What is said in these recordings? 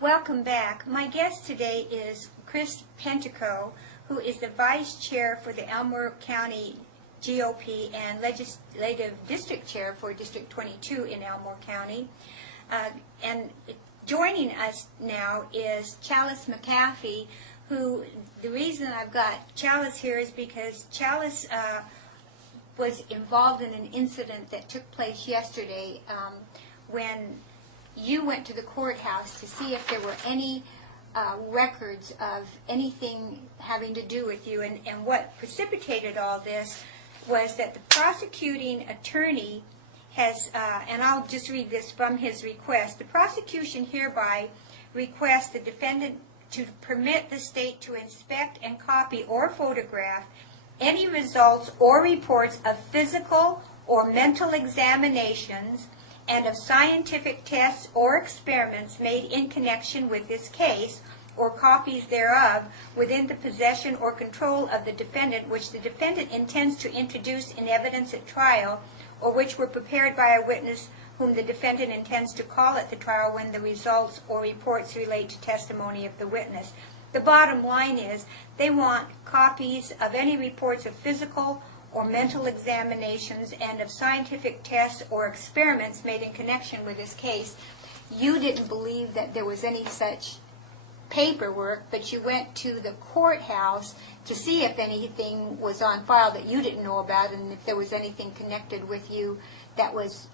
Welcome back. My guest today is Chris Pentico, who is the Vice Chair for the Elmore County GOP and Legislative District Chair for District 22 in Elmore County. And joining us now is Chalice McAfee, who, the reason I've got Chalice here is because Chalice was involved in an incident that took place yesterday when you went to the courthouse to see if there were any records of anything having to do with you. And what precipitated all this was that the prosecuting attorney has, and I'll just read this from his request, the prosecution hereby requests the defendant to permit the state to inspect and copy or photograph any results or reports of physical or mental examinations and of scientific tests or experiments made in connection with this case, or copies thereof, within the possession or control of the defendant, which the defendant intends to introduce in evidence at trial, or which were prepared by a witness whom the defendant intends to call at the trial when the results or reports relate to testimony of the witness. The bottom line is they want copies of any reports of physical or mental examinations and of scientific tests or experiments made in connection with this case. You didn't believe that there was any such paperwork, but you went to the courthouse to see if anything was on file that you didn't know about and if there was anything connected with you that was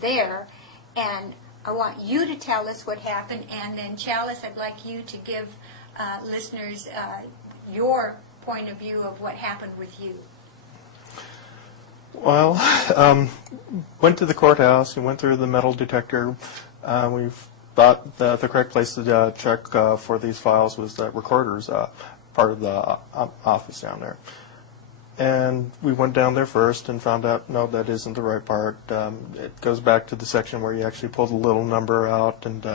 there. And I want you to tell us what happened, and then Chalice, I'd like you to give listeners your point of view of what happened with you. Well, went to the courthouse and went through the metal detector. We thought that the correct place to check for these files was the recorder's part of the office down there. And we went down there first and found out, no, that isn't the right part. It goes back to the section where you actually pull the little number out, and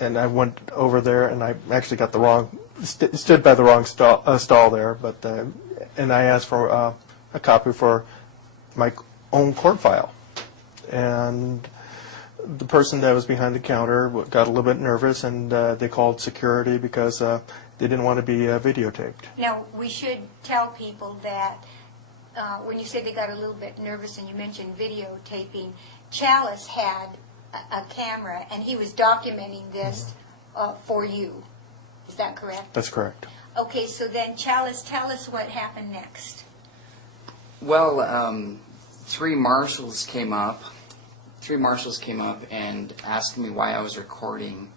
I went over there and I actually got the wrong, stood by the wrong stall there, but and I asked for a copy for my own court file. And the person that was behind the counter got a little bit nervous, and they called security because they didn't want to be videotaped. Now, we should tell people that when you say they got a little bit nervous and you mentioned videotaping, Chalice had a camera, and he was documenting this for you. Is that correct? That's correct. Okay, so then Chalice, tell us what happened next. Well, three marshals came up and asked me why I was recording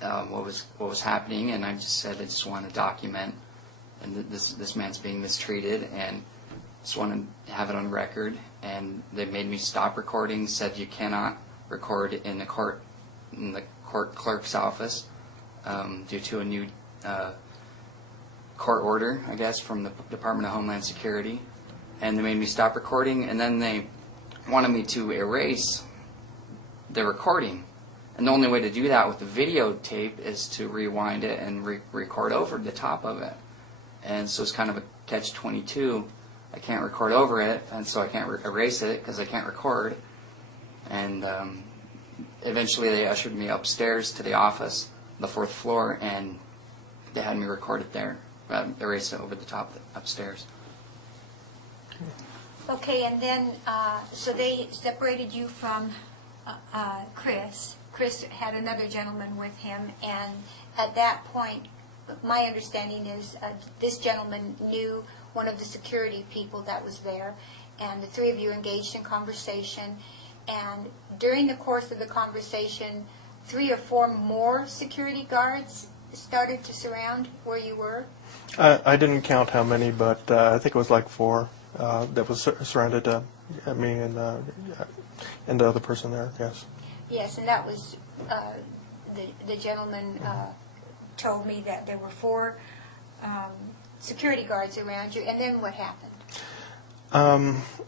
what was happening, and I just said I just want to document, and this man's being mistreated, and just want to have it on record. And they made me stop recording, said you cannot record in the court clerk's office due to a new court order, I guess, from the Department of Homeland Security. And they made me stop recording, and then they wanted me to erase the recording. And the only way to do that with the videotape is to rewind it and record over the top of it. And so it's kind of a catch-22. I can't record over it, and so I can't erase it because I can't record. And eventually they ushered me upstairs to the office, the 4th floor, and they had me record it there, erase it over the top upstairs. Okay, and then, so they separated you from Chris. Chris had another gentleman with him, and at that point, my understanding is this gentleman knew one of the security people that was there, and the three of you engaged in conversation, and during the course of the conversation, 3 or 4 more security guards started to surround where you were? I didn't count how many, but I think it was like 4 that was surrounded me and the other person there, yes. Yes, and that was, the gentleman told me that there were 4 security guards around you, and then what happened?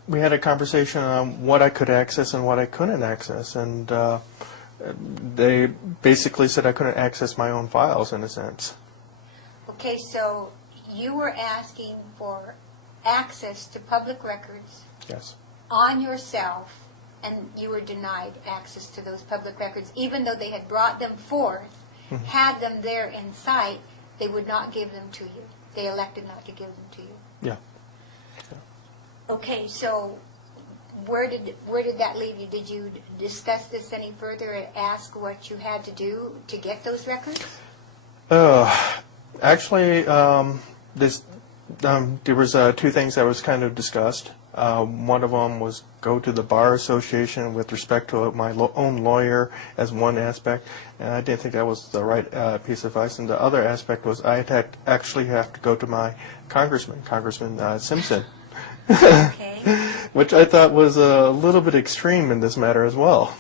We had a conversation on what I could access and what I couldn't access, and they basically said I couldn't access my own files, in a sense. Okay, so you were asking for access to public records Yes. on yourself, and you were denied access to those public records, even though they had brought them forth, had them there in sight, they would not give them to you. They elected not to give them to you. Yeah. Okay, so where did that leave you? Did you discuss this any further and ask what you had to do to get those records? Actually, there was two things that was kind of discussed. One of them was go to the Bar Association with respect to my own lawyer as one aspect, and I didn't think that was the right piece of advice. And the other aspect was I actually have to go to my Congressman Simpson, Okay. which I thought was a little bit extreme in this matter as well.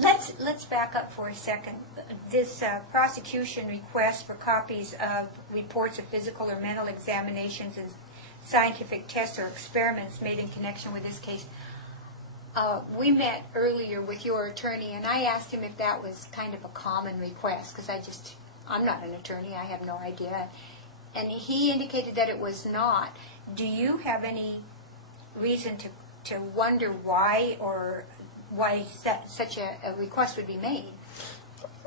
Let's back up for a second. This prosecution request for copies of reports of physical or mental examinations and scientific tests or experiments made in connection with this case. We met earlier with your attorney, and I asked him if that was kind of a common request, because I'm not an attorney, I have no idea. And he indicated that it was not. Do you have any reason to wonder why such a request would be made?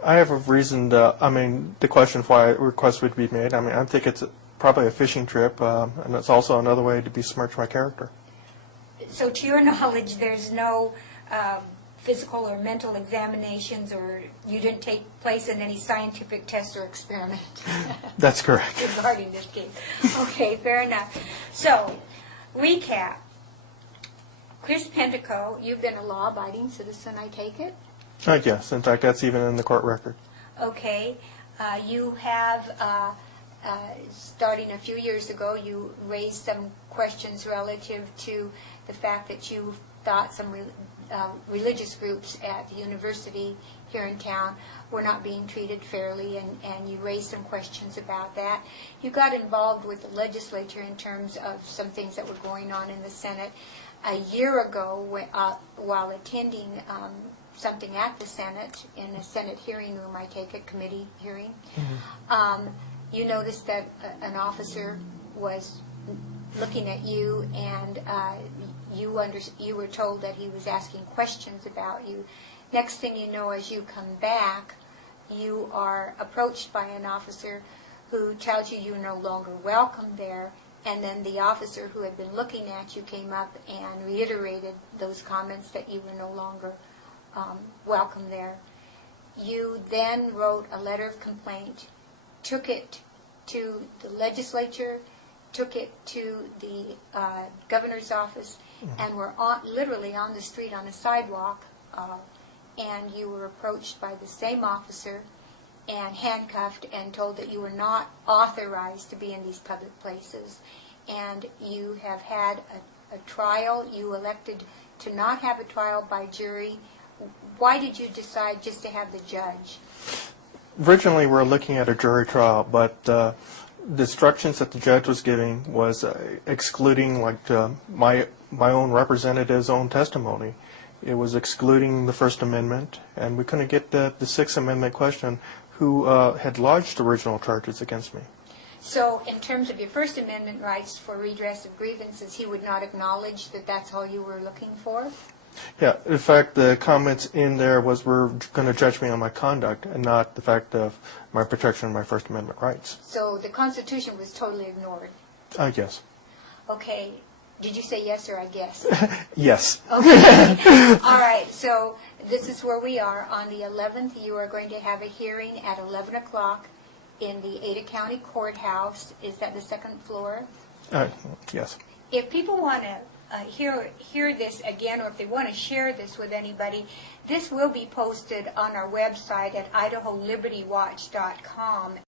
I have a reason the question of why a request would be made, I think it's probably a fishing trip, and it's also another way to besmirch my character. So to your knowledge, there's no physical or mental examinations, or you didn't take place in any scientific test or experiment? That's correct. Regarding this case. Okay, fair enough. So, recap. Chris Pentico, you've been a law-abiding citizen, I take it? Yes. In fact, that's even in the court record. Okay. You have, starting a few years ago, you raised some questions relative to the fact that you thought some religious groups at the university here in town were not being treated fairly, and you raised some questions about that. You got involved with the legislature in terms of some things that were going on in the Senate. A year ago, while attending something at the Senate, in a Senate hearing room, I take it, committee hearing, you noticed that an officer was looking at you, and you were told that he was asking questions about you. Next thing you know, as you come back, you are approached by an officer who tells you you're no longer welcome there, and then the officer who had been looking at you came up and reiterated those comments that you were no longer welcome there. You then wrote a letter of complaint, took it to the legislature, took it to the governor's office, and were literally on the street on a sidewalk, and you were approached by the same officer and handcuffed and told that you were not authorized to be in these public places. And you have had a trial. You elected to not have a trial by jury. Why did you decide just to have the judge? Originally, we were looking at a jury trial, but the instructions that the judge was giving was excluding my own representative's own testimony. It was excluding the First Amendment, and we couldn't get the Sixth Amendment question, who had lodged original charges against me. So in terms of your First Amendment rights for redress of grievances, he would not acknowledge that that's all you were looking for? Yeah, in fact, the comments in there were going to judge me on my conduct and not the fact of my protection of my First Amendment rights. So the Constitution was totally ignored? Yes. Okay. Did you say yes or I guess? Yes. Okay. All right. So this is where we are. On the 11th, you are going to have a hearing at 11 o'clock in the Ada County Courthouse. Is that the second floor? Yes. If people want to hear this again, or if they want to share this with anybody, this will be posted on our website at IdahoLibertyWatch.com